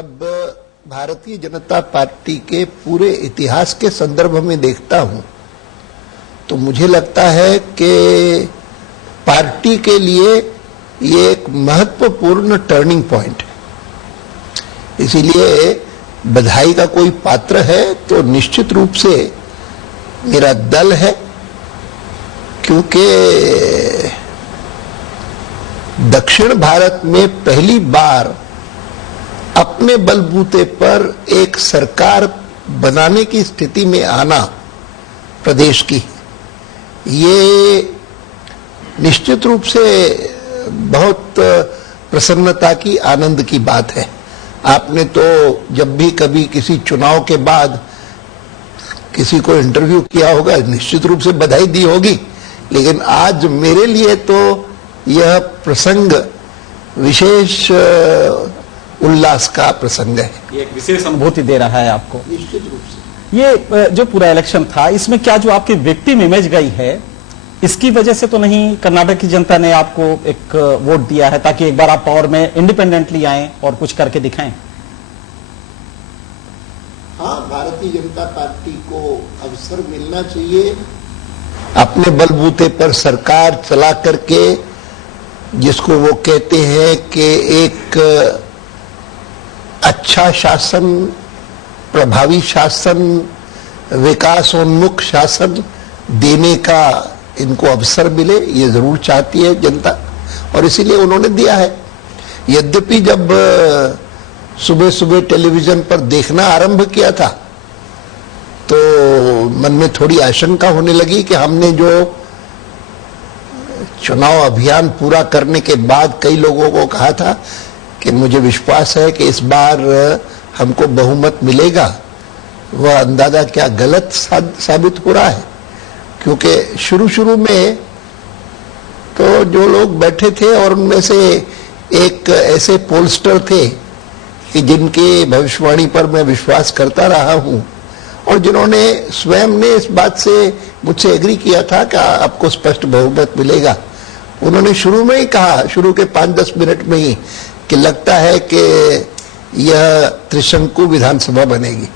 जब भारतीय जनता पार्टी के पूरे इतिहास के संदर्भ में देखता हूं तो मुझे लगता है कि पार्टी के लिए ये एक महत्वपूर्ण टर्निंग पॉइंट है। इसीलिए बधाई का कोई पात्र है तो निश्चित रूप से मेरा दल है, क्योंकि दक्षिण भारत में पहली बार अपने बलबूते पर एक सरकार बनाने की स्थिति में आना प्रदेश की, ये निश्चित रूप से बहुत प्रसन्नता की, आनंद की बात है। आपने तो जब भी कभी किसी चुनाव के बाद किसी को इंटरव्यू किया होगा, निश्चित रूप से बधाई दी होगी, लेकिन आज मेरे लिए तो यह प्रसंग विशेष उल्लास का प्रसंग है। ये एक विशेष अनुभूति दे रहा है आपको। निश्चित रूप से ये जो पूरा इलेक्शन था, इसमें क्या जो आपकी विक्टिम इमेज गई है, इसकी वजह से तो नहीं कर्नाटक की जनता ने आपको एक वोट दिया है ताकि एक बार आप पावर में इंडिपेंडेंटली आएं और कुछ करके दिखाएं? हाँ, भारतीय जनता पार्टी को अवसर मिलना चाहिए अपने बलबूते पर सरकार चला करके, जिसको वो कहते हैं कि एक अच्छा शासन, प्रभावी शासन, विकासोन्मुख शासन देने का इनको अवसर मिले, ये जरूर चाहती है जनता, और इसीलिए उन्होंने दिया है। यद्यपि जब सुबह सुबह टेलीविजन पर देखना आरंभ किया था तो मन में थोड़ी आशंका होने लगी कि हमने जो चुनाव अभियान पूरा करने के बाद कई लोगों को कहा था कि मुझे विश्वास है कि इस बार हमको बहुमत मिलेगा, वह अंदाजा क्या गलत साबित हो रहा है। क्योंकि शुरू में तो जो लोग बैठे थे और उनमें से एक ऐसे पोलस्टर थे कि जिनकी भविष्यवाणी पर मैं विश्वास करता रहा हूं और जिन्होंने स्वयं ने इस बात से मुझसे एग्री किया था कि आपको स्पष्ट बहुमत मिलेगा, उन्होंने शुरू में ही कहा, शुरू के 5-10 मिनट में ही, कि लगता है कि यह त्रिशंकु विधानसभा बनेगी।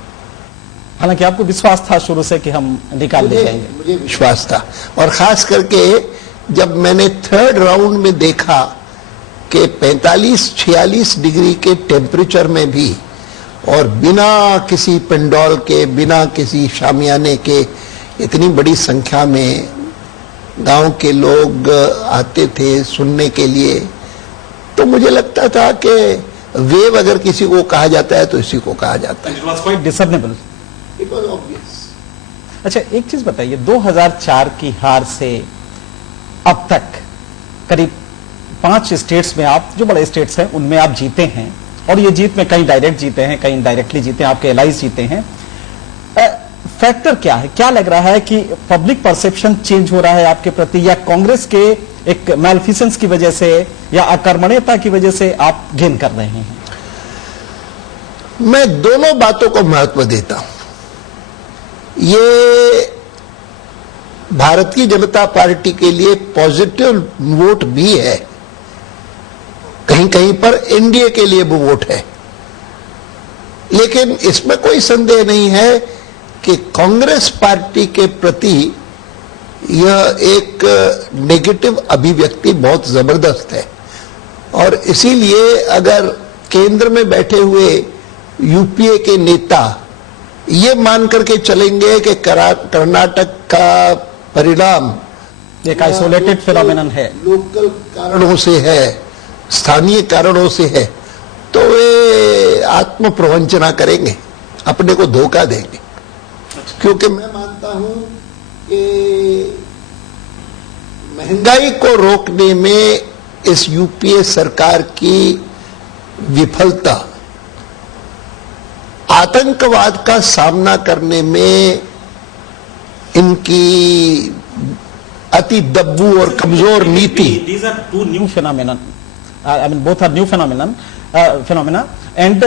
हालांकि आपको विश्वास था शुरू से कि हम निकाल ले जाएंगे? मुझे विश्वास था, और खास करके जब मैंने थर्ड राउंड में देखा कि 45-46 डिग्री के टेम्परेचर में भी और बिना किसी पेंडोल के, बिना किसी शामियाने के इतनी बड़ी संख्या में गांव के लोग आते थे सुनने के लिए, तो मुझे लगता था कि वेव अगर किसी को कहा जाता है तो इसी को कहा जाता है। It was quite discernible. It was obvious. अच्छा, एक चीज बताइए, 2004 की हार से अब तक करीब 5 स्टेट्स में, आप जो बड़े स्टेट्स हैं उनमें आप जीते हैं, और ये जीत में कहीं डायरेक्ट जीते हैं, कहीं इनडायरेक्टली जीते हैं, आपके एलाइज जीते हैं। फैक्टर क्या है? क्या लग रहा है कि पब्लिक परसेप्शन चेंज हो रहा है आपके प्रति, या कांग्रेस के एक मैलफिसेंस की वजह से या अकर्मण्यता की वजह से आप गेन कर रहे हैं? मैं दोनों बातों को महत्व देता हूं। ये भारतीय जनता पार्टी के लिए पॉजिटिव वोट भी है, कहीं कहीं पर एनडीए के लिए वो वोट है, लेकिन इसमें कोई संदेह नहीं है कि कांग्रेस पार्टी के प्रति यह एक नेगेटिव अभिव्यक्ति बहुत जबरदस्त है। और इसीलिए अगर केंद्र में बैठे हुए यूपीए के नेता ये मान करके चलेंगे कि कर्नाटक का परिणाम एक आइसोलेटेड फिनोमेनन है, लोकल कारणों से है, स्थानीय कारणों से है, तो वे आत्म प्रवंचना करेंगे, अपने को धोखा देंगे। क्योंकि मैं मानता हूं कि महंगाई को रोकने में इस यूपीए सरकार की विफलता, आतंकवाद का सामना करने में इनकी अति दब्बू और कमजोर नीति, these are two new phenomena. I mean, both are new phenomena. And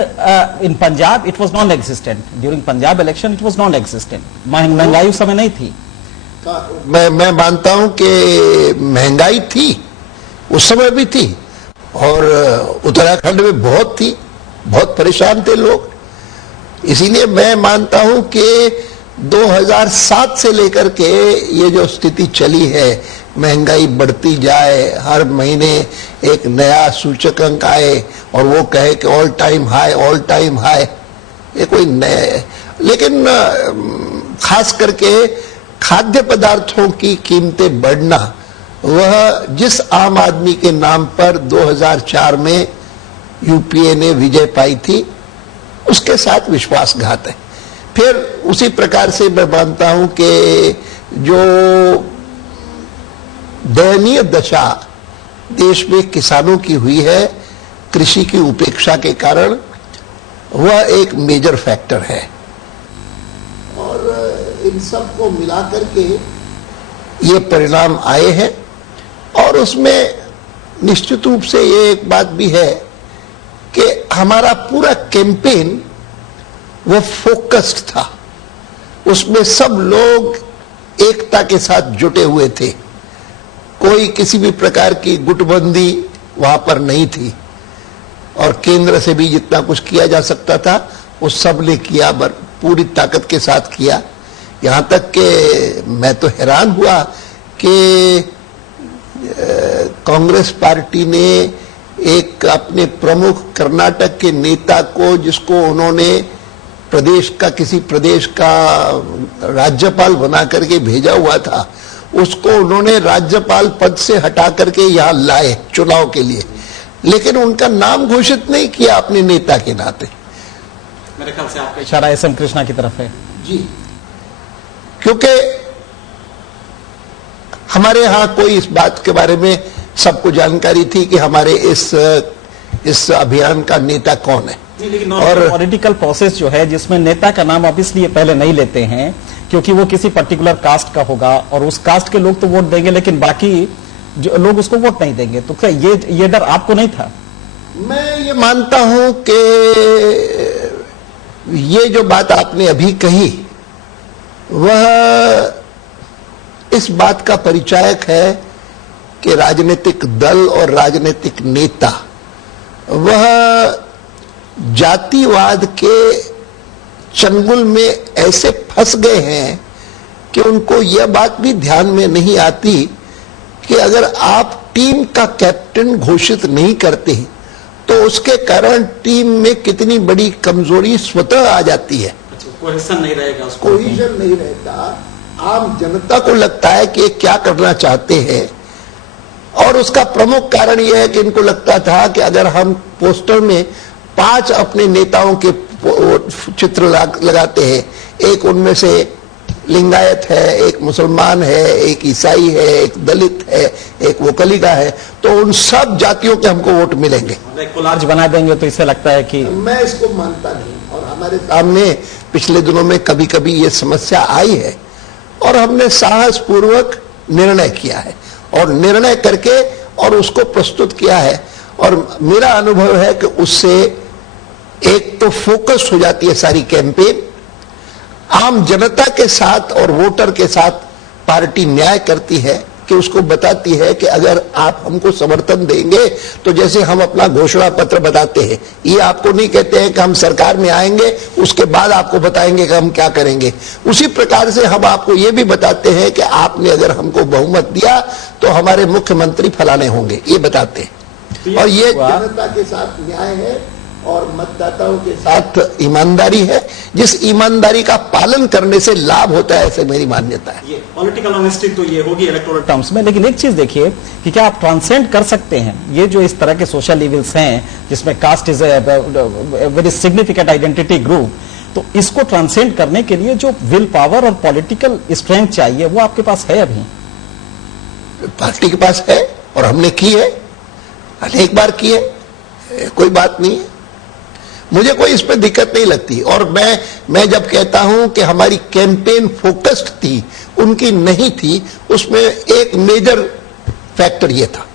in Punjab, it was non-existent. During Punjab election, it was non-existent. महंगाई उस समय नहीं थी। मैं मानता हूं कि महंगाई थी, उस समय भी थी, और उत्तराखंड में बहुत थी, बहुत परेशान थे लोग। इसीलिए मैं मानता हूं कि 2007 से लेकर के ये जो स्थिति चली है, महंगाई बढ़ती जाए, हर महीने एक नया सूचकांक आए और वो कहे कि ऑल टाइम हाई, ये कोई नया, लेकिन खास करके खाद्य पदार्थों की कीमतें बढ़ना, वह जिस आम आदमी के नाम पर 2004 में यूपीए ने विजय पाई थी, उसके साथ विश्वासघात है। फिर उसी प्रकार से मैं मानता हूं कि जो दयनीय दशा देश में किसानों की हुई है कृषि की उपेक्षा के कारण, वह एक मेजर फैक्टर है। और इन सब को मिलाकर के ये परिणाम आए हैं। और उसमें निश्चित रूप से ये एक बात भी है कि हमारा पूरा कैंपेन वो फोकस्ड था, उसमें सब लोग एकता के साथ जुटे हुए थे, कोई किसी भी प्रकार की गुटबंदी वहां पर नहीं थी। और केंद्र से भी जितना कुछ किया जा सकता था वो सब ने किया, पूरी ताकत के साथ किया। यहां तक कि मैं तो हैरान हुआ कि कांग्रेस पार्टी ने एक अपने प्रमुख कर्नाटक के नेता को, जिसको उन्होंने प्रदेश का, किसी प्रदेश का राज्यपाल बना करके भेजा हुआ था, उसको उन्होंने राज्यपाल पद से हटा करके यहां लाए चुनाव के लिए, लेकिन उनका नाम घोषित नहीं किया अपने नेता के नाते। मेरे ख्याल से आपका इशारा एस एम कृष्णा की तरफ है। जी, क्योंकि हमारे यहां कोई इस बात के बारे में सबको जानकारी थी कि हमारे इस अभियान का नेता कौन है। लेकिन और पॉलिटिकल प्रोसेस जो है जिसमें नेता का नाम अब इसलिए पहले नहीं लेते हैं क्योंकि वो किसी पर्टिकुलर कास्ट का होगा और उस कास्ट के लोग तो वोट देंगे, लेकिन बाकी जो लोग उसको वोट नहीं देंगे। तो क्या ये डर आपको नहीं था? मैं ये मानता हूं कि ये जो बात आपने अभी कही वह इस बात का परिचायक है कि राजनीतिक दल और राजनीतिक नेता वह जातिवाद के चंगुल में ऐसे फंस गए हैं कि उनको यह बात भी ध्यान में नहीं आती कि अगर आप टीम का कैप्टन घोषित नहीं करते तो उसके कारण टीम में कितनी बड़ी कमजोरी स्वतः आ जाती है। कोहेजन नहीं रहेगा, कोहेजन नहीं रहता। आम जनता को लगता है कि ये क्या करना चाहते हैं, और उसका प्रमुख कारण यह है कि इनको लगता था कि अगर हम पोस्टर में 5 अपने नेताओं के चित्र लगाते हैं, एक उनमें से लिंगायत है, एक मुसलमान है, एक ईसाई है, एक दलित है, एक वोकलिगा है, तो उन सब जातियों के हमको वोट मिलेंगे। कोलाज बना देंगे तो इसे लगता है कि मैं इसको मानता नहीं। और हमारे सामने पिछले दिनों में कभी कभी ये समस्या आई है और हमने साहस पूर्वक निर्णय किया है और निर्णय करके और उसको प्रस्तुत किया है। और मेरा अनुभव है कि उससे एक तो फोकस हो जाती है सारी कैंपेन, आम जनता के साथ और वोटर के साथ पार्टी न्याय करती है कि उसको बताती है कि अगर आप हमको समर्थन देंगे तो जैसे हम अपना घोषणा पत्र बताते हैं, ये आपको नहीं कहते हैं कि हम सरकार में आएंगे उसके बाद आपको बताएंगे कि हम क्या करेंगे, उसी प्रकार से हम आपको ये भी बताते हैं कि आपने अगर हमको बहुमत दिया तो हमारे मुख्यमंत्री फलाने होंगे, ये बताते हैं। और ये जनता के साथ न्याय है और मतदाताओं के साथ ईमानदारी है, जिस ईमानदारी का पालन करने से लाभ होता है, ऐसे मेरी मान्यता है। ये पॉलिटिकल ऑनेस्टी तो ये होगी इलेक्टोरल टर्म्स में, लेकिन एक चीज देखिए कि क्या आप ट्रांसेंड कर सकते हैं ये जो इस तरह के सोशल इविल्स हैं जिसमें caste is a very significant identity group, तो इसको ट्रांसेंड करने के लिए जो विल पावर और पॉलिटिकल स्ट्रेंथ चाहिए वो आपके पास है? अभी पार्टी के पास है और हमने की है, अनेक बार की है, कोई बात नहीं है, मुझे कोई इस पर दिक्कत नहीं लगती। और मैं जब कहता हूं कि हमारी कैंपेन फोकस्ड थी, उनकी नहीं थी, उसमें एक मेजर फैक्टर ये था।